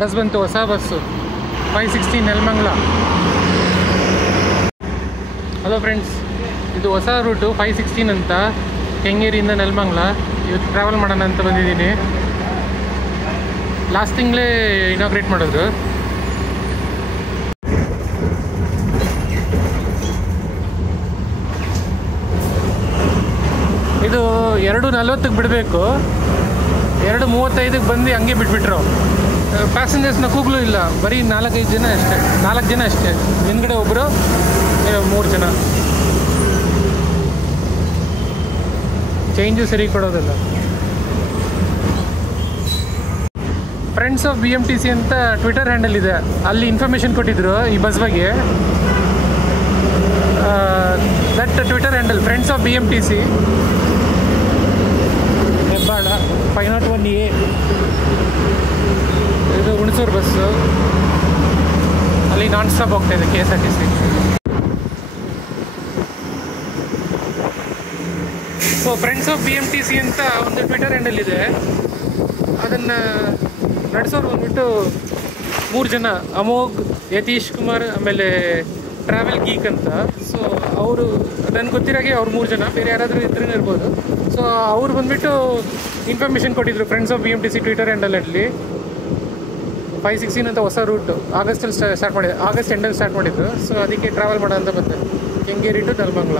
Bus ಬಂತು, ಹೊಸ bus 516 Nelamangala. Hello friends, ಇದು ಹೊಸ ರೂಟು 516 ಅಂತ, ಕೆಂಗೇರಿಯಿಂದ ನೆಲಮಂಗಲ. ಇವತ್ತು ಟ್ರಾವೆಲ್ ಮಾಡೋಣ ಅಂತ ಬಂದಿದ್ದೀನಿ. ಲಾಸ್ಟ್ ತಿಂಗಳೇ ಇನಾಗ್ರೇಟ್ ಮಾಡಿದ್ರು. ಇದು 2:40ಕ್ಕೆ ಬಿಡಬೇಕು, 2:35ಕ್ಕೆ ಬಂದು ಹಂಗೆ ಬಿಟ್ಬಿಟ್ರು. ಪ್ಯಾಸೆಂಜರ್ಸ್ನ ಕೂಗಲೂ ಇಲ್ಲ, ಬರೀ 4 ಜನ ಅಷ್ಟೇ. ಹಿಂದ್ಗಡೆ ಒಬ್ಬರು, 3 ಜನ. ಚೇಂಜು ಸರಿ ಕೊಡೋದಿಲ್ಲ. ಫ್ರೆಂಡ್ಸ್ ಆಫ್ BMTC ಅಂತ ಟ್ವಿಟರ್ ಹ್ಯಾಂಡಲ್ ಇದೆ, ಅಲ್ಲಿ ಇನ್ಫಾರ್ಮೇಷನ್ ಕೊಟ್ಟಿದ್ರು ಈ ಬಸ್ ಬಗ್ಗೆ. That Twitter handle friends of BMTC Hebbal 501A. ಇದು ಹುಣಸೂರು ಬಸ್ಸು, ಅಲ್ಲಿ ನಾನ್ ಸ್ಟಾಪ್ ಹೋಗ್ತಾಯಿದೆ KSRTC. So friends of BMTC ಅಂತ ಒಂದು ಟ್ವಿಟರ್ ಹ್ಯಾಂಡಲ್ ಇದೆ, ಅದನ್ನು ನಡೆಸೋರು ಬಂದ್ಬಿಟ್ಟು 3 ಜನ, ಅಮೋಘ್, ಯತೀಶ್ ಕುಮಾರ್, ಆಮೇಲೆ ಟ್ರಾವೆಲ್ ಗೀಕ್ ಅಂತ. ಸೊ ಅವರು ನನಗೆ ಗೊತ್ತಿರಾಗೆ ಅವ್ರು 3 ಜನ, ಬೇರೆ ಯಾರಾದರೂ ಇದ್ರೂ ಇರ್ಬೋದು. ಸೊ ಅವ್ರು ಬಂದುಬಿಟ್ಟು ಇನ್ಫಾರ್ಮೇಷನ್ ಕೊಟ್ಟಿದ್ರು ಫ್ರೆಂಡ್ಸ್ ಆಫ್ BMTC ಟ್ವಿಟರ್ ಹ್ಯಾಂಡಲಲ್ಲಿ. 516 ಅಂತ ಹೊಸ ರೂಟು ಆಗಸ್ಟ್ ಎಂಡಲ್ಲಿ ಸ್ಟಾರ್ಟ್ ಮಾಡಿದ್ರು. ಸೊ ಅದಕ್ಕೆ ಟ್ರಾವೆಲ್ ಮಾಡೋ ಅಂತ ಬಂದೆ, ಕೆಂಗೇರಿ ಟು ನೆಲಮಂಗಲ.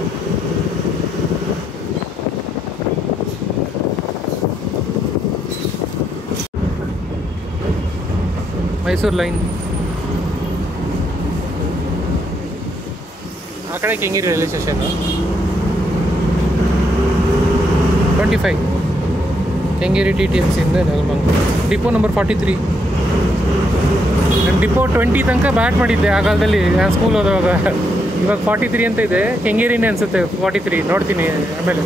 ಮೈಸೂರು ಲೈನ್ ಆ ಕಡೆ Kengeri railway station. 25 Kengeri TTMC ಇಂದ ನೆಲಮಂಗಲ. Depot number 43. ನಾನು ಡಿಪೋ 20 ತನಕ ಬ್ಯಾಟ್ ಮಾಡಿದ್ದೆ ಆ ಕಾಲದಲ್ಲಿ, ನಾನು ಸ್ಕೂಲ್ ಹೋದಾಗ. ಇವಾಗ 43 ಅಂತ ಇದೆ, ಕೆಂಗೇರಿನೇ ಅನಿಸುತ್ತೆ 43, ನೋಡ್ತೀನಿ ಆಮೇಲೆ.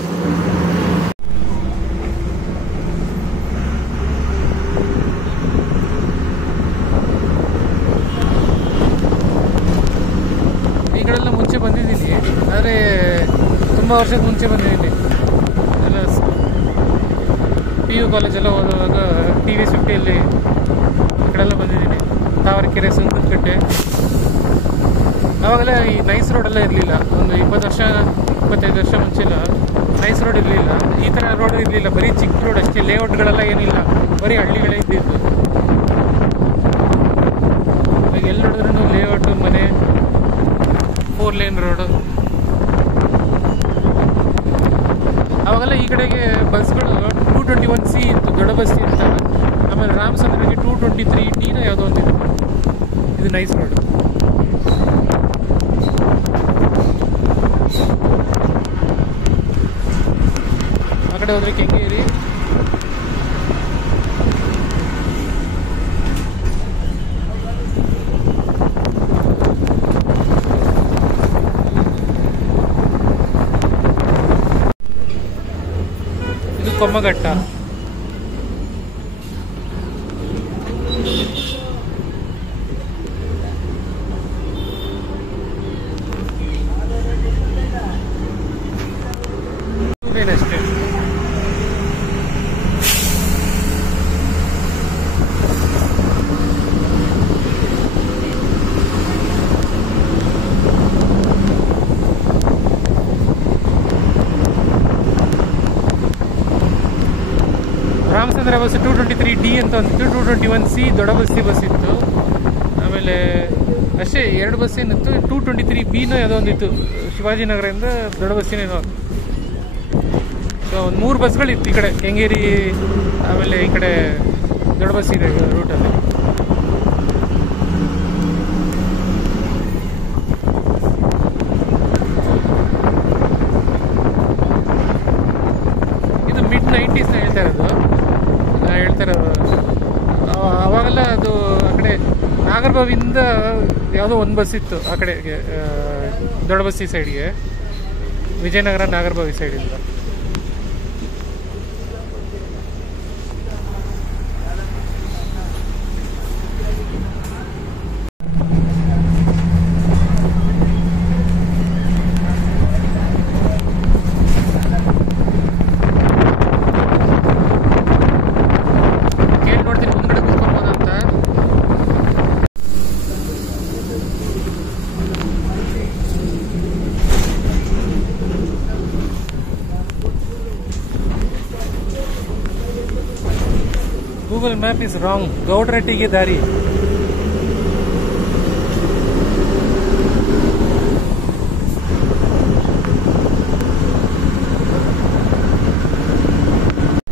ಈ ಕಡೆಲ್ಲ ಮುಂಚೆ ಬಂದಿದ್ದೀನಿ, ಆದರೆ ತುಂಬ ವರ್ಷದ ಮುಂಚೆ ಬಂದಿದ್ದೀನಿ. ಎಲ್ಲ PU ಕಾಲೇಜೆಲ್ಲ ಓದುವಾಗ TV50ಯಲ್ಲಿ ಈ ಕಡೆಲ್ಲ ಬಂದಿದ್ದೀನಿ. ತಾವರೆಕೆರೆ, ಸುಂಕದಕಟ್ಟೆ. ಆವಾಗೆಲ್ಲ ಈ ನೈಸ್ ರೋಡೆಲ್ಲ ಇರಲಿಲ್ಲ. ಒಂದು 25 ವರ್ಷ ಮುಂಚೆಲ್ಲ ನೈಸ್ ರೋಡ್ ಇರಲಿಲ್ಲ, ಈ ಥರ ರೋಡ್ ಇರಲಿಲ್ಲ. ಬರೀ ಚಿಕ್ಕ ರೋಡ್ ಅಷ್ಟೇ, ಲೇಔಟ್ಗಳೆಲ್ಲ ಏನಿಲ್ಲ, ಬರೀ ಹಳ್ಳಿಗಳೇ ಇದ್ದಿದ್ದು. ಇವಾಗ ಎಲ್ಲಿ ನೋಡಿದ್ರೂ ಲೇಔಟು, ಮನೆ, 4 ಲೇನ್ ರೋಡು. ಆವಾಗೆಲ್ಲ ಈ ಕಡೆಗೆ ಬಸ್ಗಳು 221C ಇತ್ತು, ದೊಡ್ಡ ಬಸ್ ಅಂತ. ಆಮೇಲೆ ರಾಮಚಂದ್ರಗೆ 223D ಯಾವುದೋ ಒಂದಿತ್ತು. ಇದು ನೈಸ್ ರೋಡು. ಆ ಕಡೆ ಹೋದರೆ ಕೆಂಗೇರಿ. ಇದು ಕೊಮ್ಮಘಟ್ಟ. ಅಷ್ಟೇ. ರಾಮಚಂದ್ರ ಬಸ್ 223D ಅಂತ ಒಂದಿತ್ತು, 221C ದೊಡ್ಡ ಬಸ್ ಇತ್ತು. ಆಮೇಲೆ ಅಷ್ಟೇ 2 ಬಸ್ ಏನಿತ್ತು. 223B ಯಾವುದೋ ಒಂದಿತ್ತು, ಶಿವಾಜಿನಗರದಿಂದ ದೊಡ್ಡ ಬಸ್ಸಿನೇನೋ. ಸೊ ಒಂದು 3 ಬಸ್ಗಳಿತ್ತು ಈ ಕಡೆ ಕೆಂಗೇರಿ, ಆಮೇಲೆ ಈ ಕಡೆ ದೊಡ್ಡ ಬಸ್ ಇದೆ ರೂಟಲ್ಲಿ. ಇದು mid-90s ಹೇಳ್ತಾ ಇರೋದು. ಅವಾಗೆಲ್ಲ ಅದು ಆ ಕಡೆ ನಾಗರಬಾವಿಯಿಂದ ಯಾವುದೋ ಒಂದು ಬಸ್ ಇತ್ತು ಆ ಕಡೆಗೆ, ದೊಡ್ಡ ಬಸ್ಸಿ ಸೈಡ್ಗೆ, ವಿಜಯನಗರ ನಾಗರಬಾವಿ ಸೈಡಿಂದ. ಕೇಳಿ ನೋಡ್ತೀನಿ ಮುಂದ್ಗಡೆ ಕೂತ್ಕೊಳ್ಬೋದಂತ. Map is wrong. ಗೌಡ್ರಟ್ಟಿಗೆ ದಾರಿ.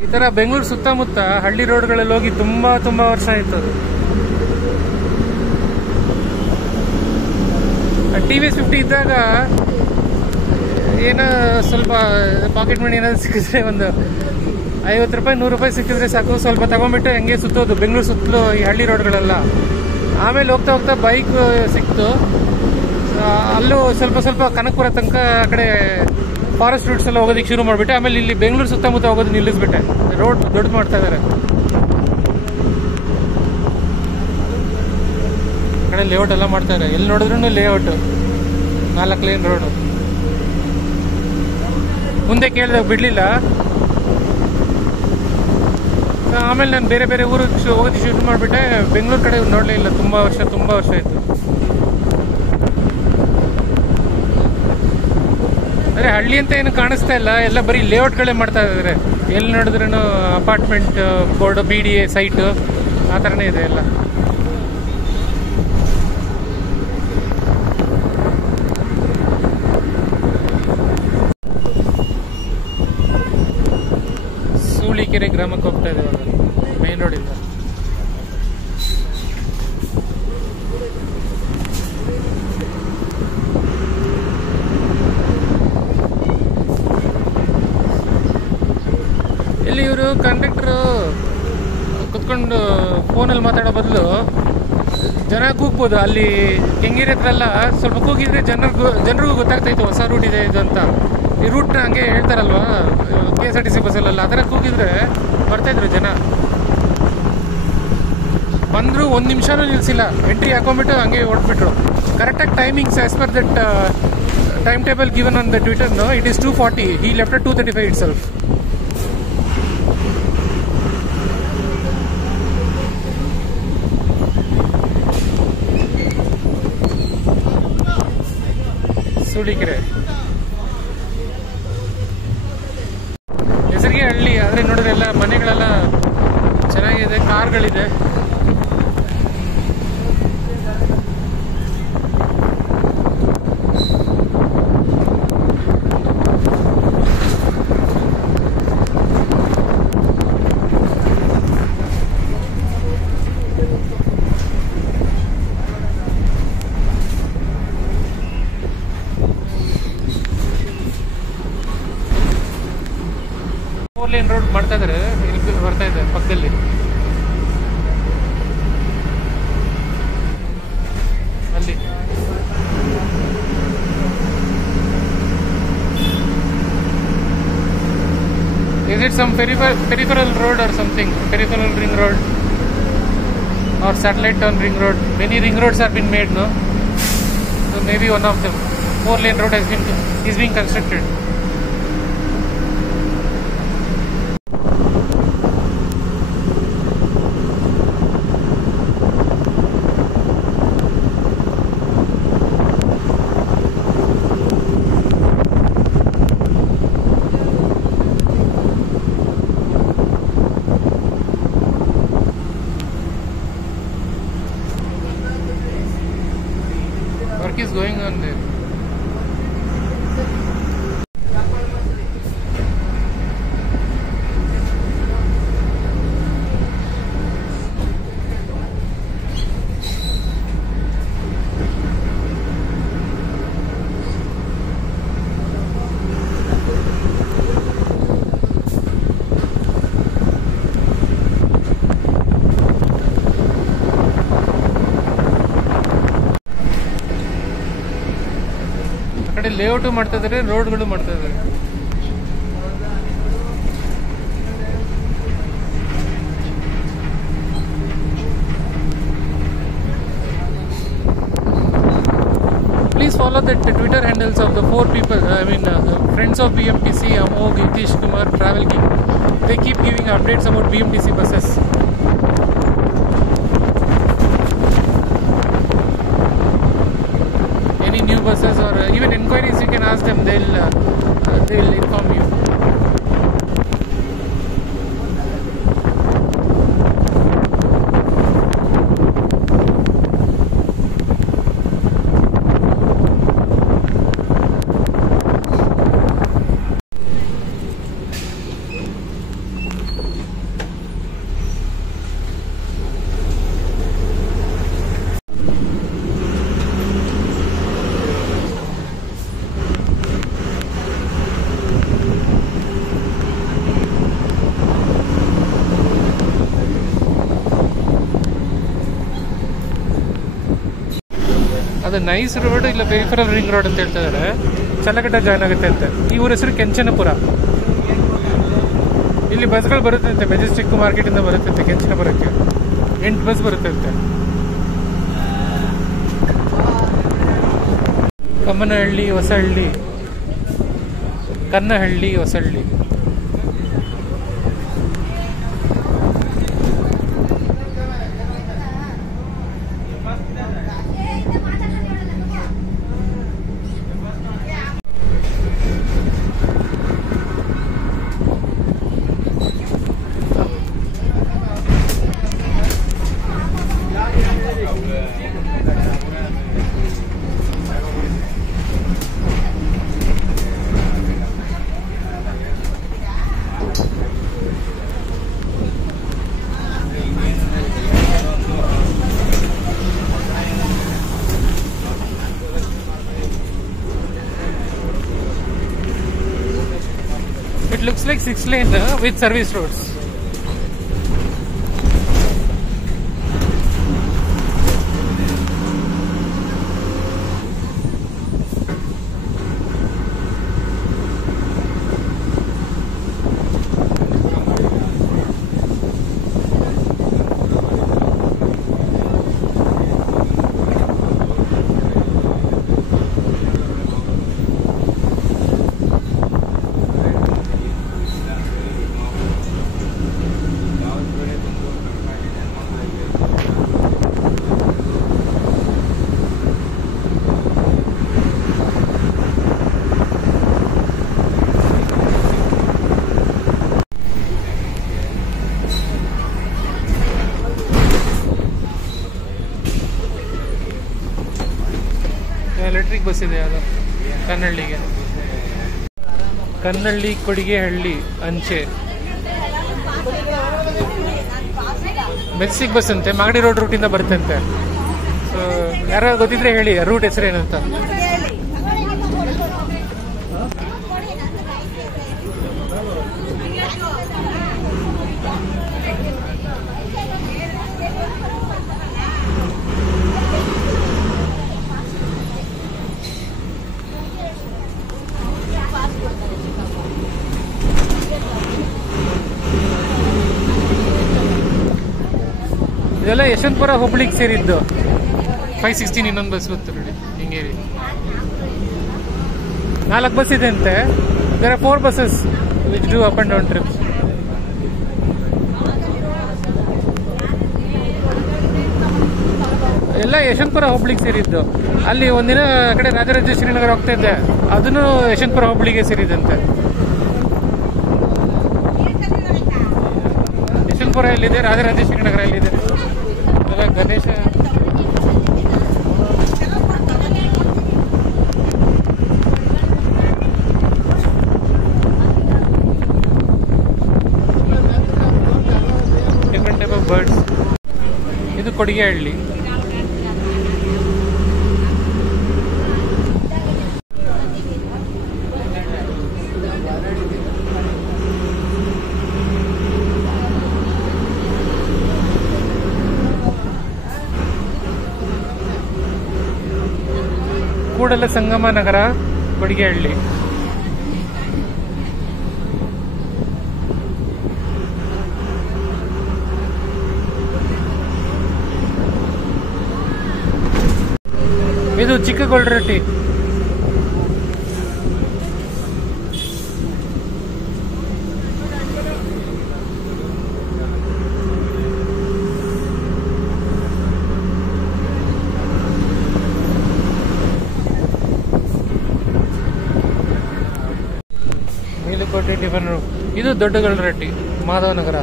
ಈ ತರ ಬೆಂಗಳೂರು ಸುತ್ತಮುತ್ತ ಹಳ್ಳಿ ರೋಡ್ಗಳಲ್ಲಿ ಹೋಗಿ ತುಂಬಾ ವರ್ಷ ಆಯ್ತು. ಅದು TVS 50 ಇದ್ದಾಗ ಏನೋ ಸ್ವಲ್ಪ ಪಾಕೆಟ್ ಮನಿ ಏನಾದ್ರು ಸಿಕ್ಕಿದ್ರೆ ಒಂದು 50 ರೂಪಾಯಿ 100 ರೂಪಾಯಿ ಸಿಕ್ಕಿದ್ರೆ ಸಾಕು, ಸ್ವಲ್ಪ ತಗೊಂಡ್ಬಿಟ್ಟು ಹಂಗೆ ಸುತ್ತೋದು ಬೆಂಗಳೂರು ಸುತ್ತಲೂ ಈ ಹಳ್ಳಿ ರೋಡ್ಗಳೆಲ್ಲ. ಆಮೇಲೆ ಹೋಗ್ತಾ ಬೈಕ್ ಸಿಕ್ತು. ಅಲ್ಲೂ ಸ್ವಲ್ಪ ಕನಕಪುರ ತನಕ ಆ ಕಡೆ ಫಾರೆಸ್ಟ್ ರೂಟ್ಸ್ ಎಲ್ಲ ಹೋಗೋದಕ್ಕೆ ಶುರು ಮಾಡಿಬಿಟ್ಟೆ. ಆಮೇಲೆ ಇಲ್ಲಿ ಬೆಂಗಳೂರು ಸುತ್ತಮುತ್ತ ಹೋಗೋದು ನಿಲ್ಲಿಸ್ಬಿಟ್ಟೆ. ರೋಡ್ ದೊಡ್ಡದು ಮಾಡ್ತಾ ಇದ್ದಾರೆ. ಆ ಕಡೆ ಲೇಔಟ್ ಎಲ್ಲ ಮಾಡ್ತಾರೆ. ಎಲ್ಲಿ ನೋಡಿದ್ರು ಲೇಔಟ್, 4 ಲೇನ್ ರೋಡ್. ಮುಂದೆ ಕೇಳಿದಾಗ ಬಿಡ್ಲಿಲ್ಲ. ಆಮೇಲೆ ನಾನು ಬೇರೆ ಊರಿಗೆ ಹೋಗೋದಕ್ಕೆ ಶುರು ಮಾಡಿಬಿಟ್ಟೆ. ಬೆಂಗಳೂರು ಕಡೆ ನೋಡಲೇ ಇಲ್ಲ. ತುಂಬಾ ವರ್ಷ ಆಯ್ತು. ಅರೆ ಹಳ್ಳಿ ಅಂತ ಏನು ಕಾಣಿಸ್ತಾ ಇಲ್ಲ, ಎಲ್ಲ ಬರೀ ಲೇಔಟ್ಗಳೇ ಮಾಡ್ತಾ ಇದ್ದಾರೆ. ಎಲ್ಲಿ ನೋಡಿದ್ರೂ ಅಪಾರ್ಟ್ಮೆಂಟ್ ಬೋರ್ಡ್, BDA ಸೈಟ್ ಆ ಥರನೇ ಇದೆ ಎಲ್ಲ. ಸೂಳಿಕೆರೆ ಗ್ರಾಮಕ್ಕೆ ಹೋಗ್ತಾ ಇದೆ ಇವಾಗ ಮೇನ್ ರೋಡಿಂದ. ಇಲ್ಲಿ ಇವರು ಕಂಡಕ್ಟರ್ ಕುತ್ಕೊಂಡು ಫೋನಲ್ಲಿ ಮಾತಾಡೋ ಬದಲು ಜನ ಕೂಗ್ಬೋದು. ಅಲ್ಲಿ ಕೆಂಗೇರಿ ಹತ್ರ ಎಲ್ಲ ಸ್ವಲ್ಪ ಕೂಗಿದ್ರೆ ಜನರಿಗೂ ಗೊತ್ತಾಗ್ತಾ ಇತ್ತು ಹೊಸ ರೂಟ್ ಇದೆ ಇದು ಅಂತ. ಈ ರೂಟ್ನ ಹಂಗೆ ಹೇಳ್ತಾರಲ್ವಾ KSRTC ಬಸ್ಸಲ್ಲೆಲ್ಲ, ಆ ಥರ ಕೂಗಿದ್ರೆ ಬರ್ತಾಯಿದ್ರು ಜನ. ಬಂದರು 1 ನಿಮಿಷನೂ ನಿಲ್ಲಿಸಿಲ್ಲ, ಎಂಟ್ರಿ ಹಾಕೊಂಡ್ಬಿಟ್ಟು ಹಂಗೆ ಹೊರಟ್ಬಿಟ್ರು. ಕರೆಕ್ಟಾಗಿ timings as per that time table given on the Twitter, it is 2:40. He left at 2:35 itself. Sulikere ಹೆಸರಿಗೆ ಹಳ್ಳಿ, ಆದರೆ ನೋಡಿದ್ರೆ ಎಲ್ಲ ಮನೆಗಳೆಲ್ಲ ಚೆನ್ನಾಗಿದೆ, ಕಾರ್ಗಳಿದೆ. ಲೇನ್ ರೋಡ್ ಮಾಡ್ತಾ ಇದಾರೆ. ಇಲ್ಲಿ ಬರ್ತಾ ಇದೆ ಪಕ್ಕದಲ್ಲಿ. ಅಲ್ಲಿ is it some peripheral road or something? Peripheral ring road or satellite town ring road? Many ring roads have been made, no? So maybe one of them. 4-lane road is being constructed. Work is going on there. ಕಡೆ layout ಮಾಡ್ತಾ ಇದ್ದಾರೆ, ರೋಡ್ಗಳು ಮಾಡ್ತಾ ಇದ್ದಾರೆ. Please follow the Twitter handles of the 4 people. Friends of BMTC, Amog, Yatish Kumar, Travel King. They keep giving updates about BMTC buses. Any new buses or even inquiries, you can ask them. They'll inform you. ಅದು nice road ಇಲ್ಲ peripheral ring road ಅಂತ ಹೇಳ್ತಾ ಇದ್ದಾರೆ. ಚಲ್ಲಘಟ್ಟ join ಆಗುತ್ತೆ ಅಂತ. ಈ ಊರ ಹೆಸರು ಕೆಂಚನಪುರ. ಇಲ್ಲಿ ಬಸ್ಗಳು ಬರುತ್ತಂತೆ, ಮೆಜೆಸ್ಟಿಕ್ ಮಾರ್ಕೆಟಿಂದ ಬರುತ್ತಂತೆ ಕೆಂಚನಪುರಕ್ಕೆ. 8 ಬಸ್ ಬರುತ್ತಂತೆ. Kammanahalli, Hosahalli, Kannahalli, Hosahalli. It looks like 6 lane with service roads. Electric bus ಇದೆ ಅದು ಕನ್ನಳ್ಳಿಗೆ. ಕನ್ನಳ್ಳಿ, ಕೊಡಿಗೆಹಳ್ಳಿ, ಅಂಚೆ. ಮೆಕ್ಸಿಕ್ ಬಸ್ ಅಂತೆ, ಮಾಗಡಿ ರೋಡ್ ರೂಟಿಂದ ಬರುತ್ತಂತೆ. ಸೊ ಯಾರು ಗೊತ್ತಿದ್ರೆ ಹೇಳಿ ರೂಟ್ ಹೆಸರೇನಂತ. ಇದೆಲ್ಲ ಯಶವಂತಪುರ ಹುಬ್ಳಿಗೆ ಸೇರಿದ್ದು. 516 ಇನ್ನೊಂದು ಬಸ್ ಗೊತ್ತು ನೋಡಿ, ಹಿಂಗೇರಿ 4 ಬಸ್ ಇದೆ ಅಂತೆ. There are 4 buses which do up and down trips. ಎಲ್ಲ ಯಶವಂತಪುರ ಹುಬ್ಳಿಗೆ ಸೇರಿದ್ದು. ಅಲ್ಲಿ ಒಂದಿನ ಆ ಕಡೆ ರಾಜರಾಜೇಶ್ವರಿ ನಗರ ಹೋಗ್ತಾ ಇದ್ದೆ, ಅದನ್ನು ಯಶವಂತಪುರ ಹುಬ್ಳಿಗೆ ಸೇರಿದಂತೆ. ಯಶವಂತಪುರ ಎಲ್ಲಿದೆ, ರಾಜರಾಜೇಶ್ವರಿ ನಗರ ಎಲ್ಲಿದೆ? Ganesha different type of birds. ಇದು ಕೊಡಿಗೆಹಳ್ಳಿ. ಕೂಡಲ ಸಂಗಮ ನಗರ, ಕೊಡಿಗೆಹಳ್ಳಿ. ಇದು ಚಿಕ್ಕಗೊಳ್ಳರಟ್ಟಿ. Melukote tiffin room. ಇದು Doddagollarahatti, Madhavanagara.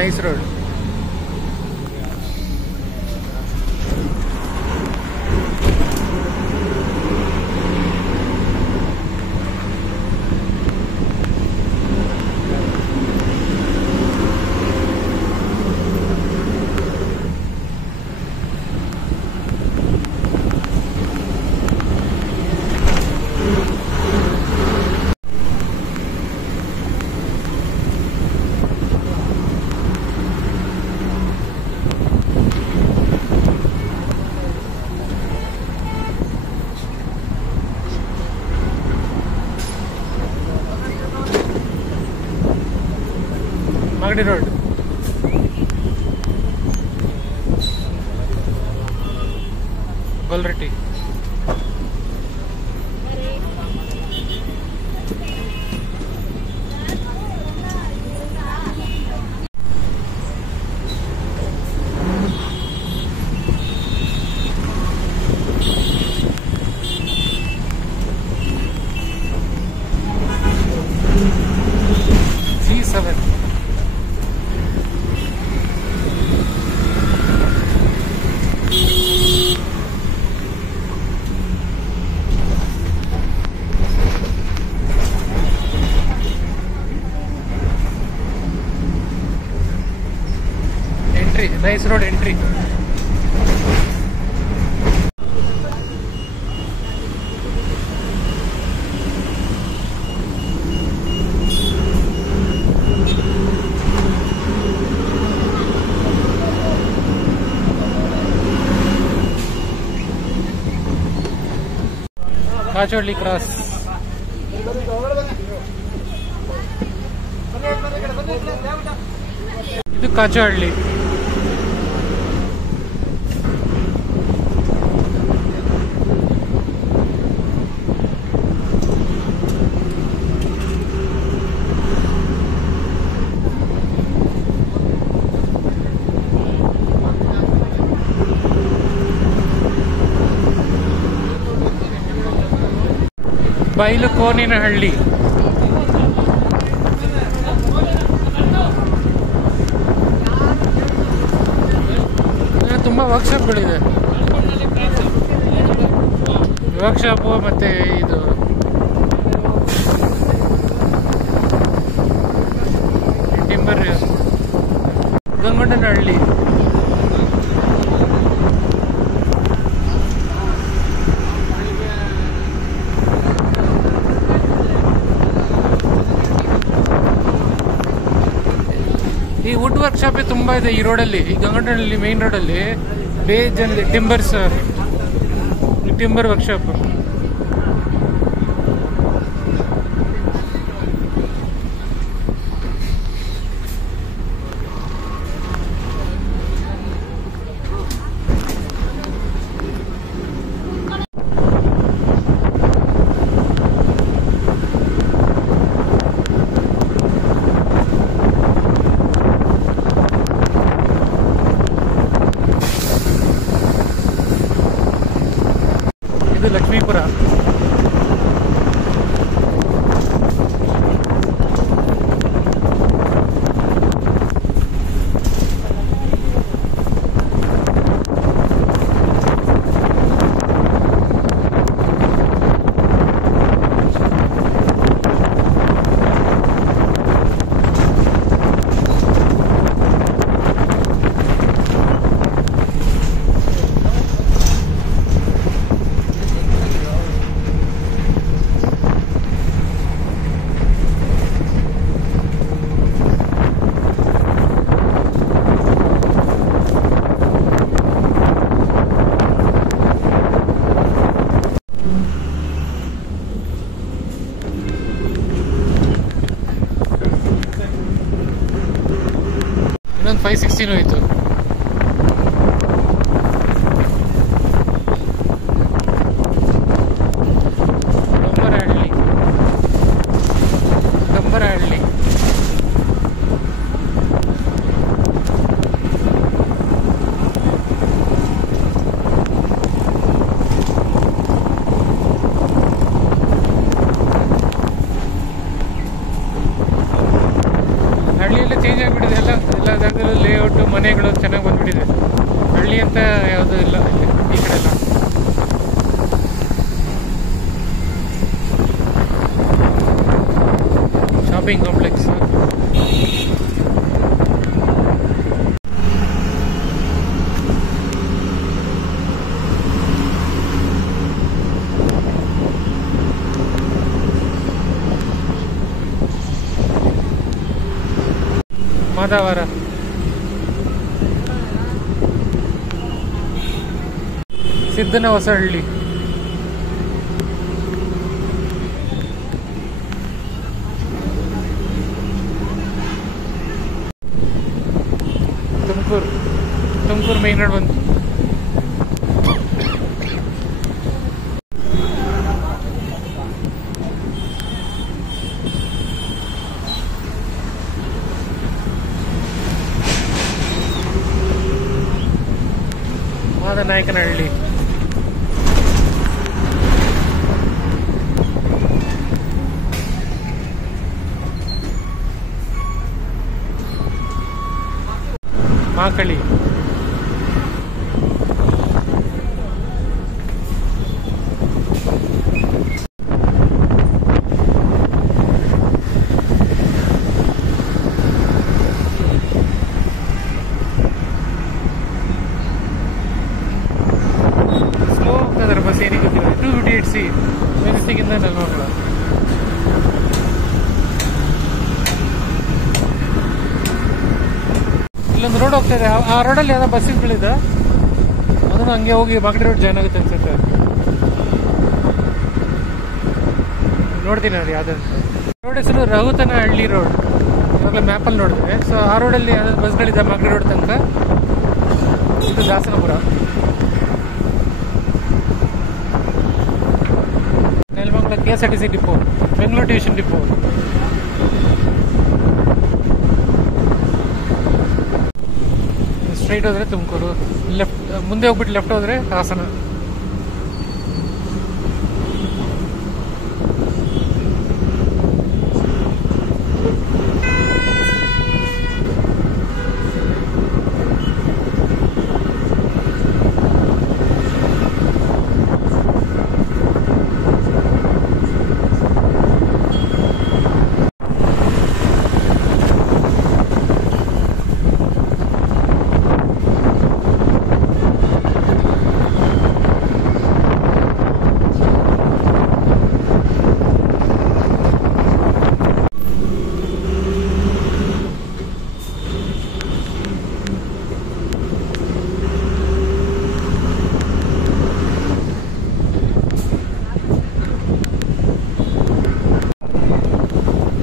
Nice road. Magadi road. Gollarahatti. C7. Entry, nice road entry. Kacholli cross. ಇದು ಕಾಚೋಳ್ಳಿ. ಬೈಲುಕೋನಿನಹಳ್ಳಿ. ತುಂಬ ವರ್ಕ್ಶಾಪ್ಗಳಿದೆ. ವರ್ಕ್ಶಾಪು ಮತ್ತೆ ಇದು ಟಿಂಬರ್. ಗಂಗೊಂಡನಹಳ್ಳಿ. ಈ ವುಡ್ ವರ್ಕ್ಶಾಪ್ ತುಂಬಾ ಇದೆ ಈ ರೋಡಲ್ಲಿ, ಈ ಗಂಗನಹಳ್ಳಿ ಮೇನ್ ರೋಡಲ್ಲಿ. ಬೇಜಲ್ಲಿ ಟಿಂಬರ್ ವರ್ಕ್ಶಾಪ್. ಇದು ಲಕ್ಷ್ಮೀಪುರ. ಇನ್ನೊಂದು 516 ಹೋಯಿತು. ಕಂಬರಹಳ್ಳಿ. ಹಳ್ಳಿಯೆಲ್ಲ ಚೇಂಜ್ ಆಗಿಬಿಟ್ಟಿದೆ. ಎಲ್ಲ ಜಾಗದಲ್ಲೂ ಲೇಔಟ್ ಮನೆಗಳು ಚೆನ್ನಾಗಿ ಬಂದ್ಬಿಟ್ಟಿದೆ. ಹಳ್ಳಿ ಅಂತ ಯಾವುದೂ ಇಲ್ಲ ಈ ಕಡೆ ಎಲ್ಲ. Shopping complex. Madavara. Siddana Hosahalli. Tumakuru main road ಬಂತು. ಮಾದನಾಯಕನಹಳ್ಳಿ. ಮಾಕಳಿ. ಸ್ಲೋ ಹೋಗ್ತದಾರೆ ಬಸ್, ಏನಕ್ಕೆ ಗೊತ್ತಿಲ್ಲ. 258C ಮೆಜೆಸ್ಟಿಕ್ಕಿಂದ ನೆಲಮಂಗಲ. ಇಲ್ಲೊಂದು ರೋಡ್ ಹೋಗ್ತಾ ಇದೆ, ಆ ರೋಡಲ್ಲಿ ಯಾವ್ದೋ ಬಸ್ಸಿಗಳಿದೆ, ಅದನ್ನು ಹಂಗೆ ಹೋಗಿ ಮಾಗಡಿ ರೋಡ್ ಜಾಯ್ನ್ ಆಗುತ್ತೆ ಅನ್ಸುತ್ತೆ. ನೋಡ್ತೀನಿ ಅದು ಯಾವ್ದಂತ. ರೋಡ್ ಹೆಸರು ರಹುತನಹಳ್ಳಿ ರೋಡ್. ಇವಾಗಲೇ ಮ್ಯಾಪಲ್ಲಿ ನೋಡಿದ್ರೆ. ಸೊ ಆ ರೋಡಲ್ಲಿ ಯಾವ್ದಾದ್ರು ಬಸ್ಗಳಿದೆ ಮಾಗಡಿ ರೋಡ್ ತನಕ. ಇದು Dasanapura. Nelamangala KSRTC depot, Bengaluru division depot. Straight ಹೋದ್ರೆ ತುಮಕೂರು, ಲೆಫ್ಟ್ ಮುಂದೆ ಹೋಗ್ಬಿಟ್ಟು ಲೆಫ್ಟ್ ಹೋದ್ರೆ Hassan.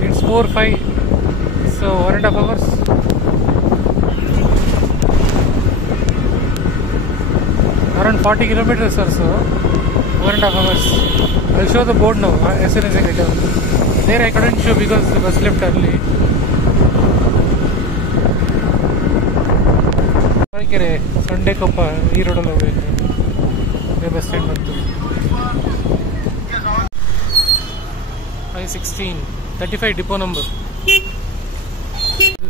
It's 4-5, so 1.5 hours. Around 40 kilometers or so. 1.5 hours. I'll show the board now as soon as I get down. There I couldn't show because the bus left early. Keರೆ ಸಂಡೆಕೊಪ್ಪ ಈ ರೋಡಲ್ಲಿ ಹೋಗಬೇಕು. Bus stand ಬಂತು. 516 35 depot number.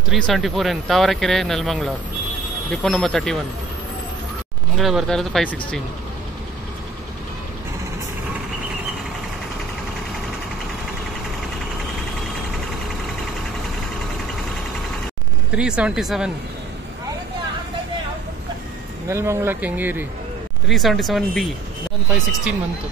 374N Tavarekere Nelamangala depot number 31. ಹಿಂಗಡೆ ಬರ್ತಾ ಇರೋದು 516. $377 Nelamangala Kengeri. 377B 516 ಬಂತು.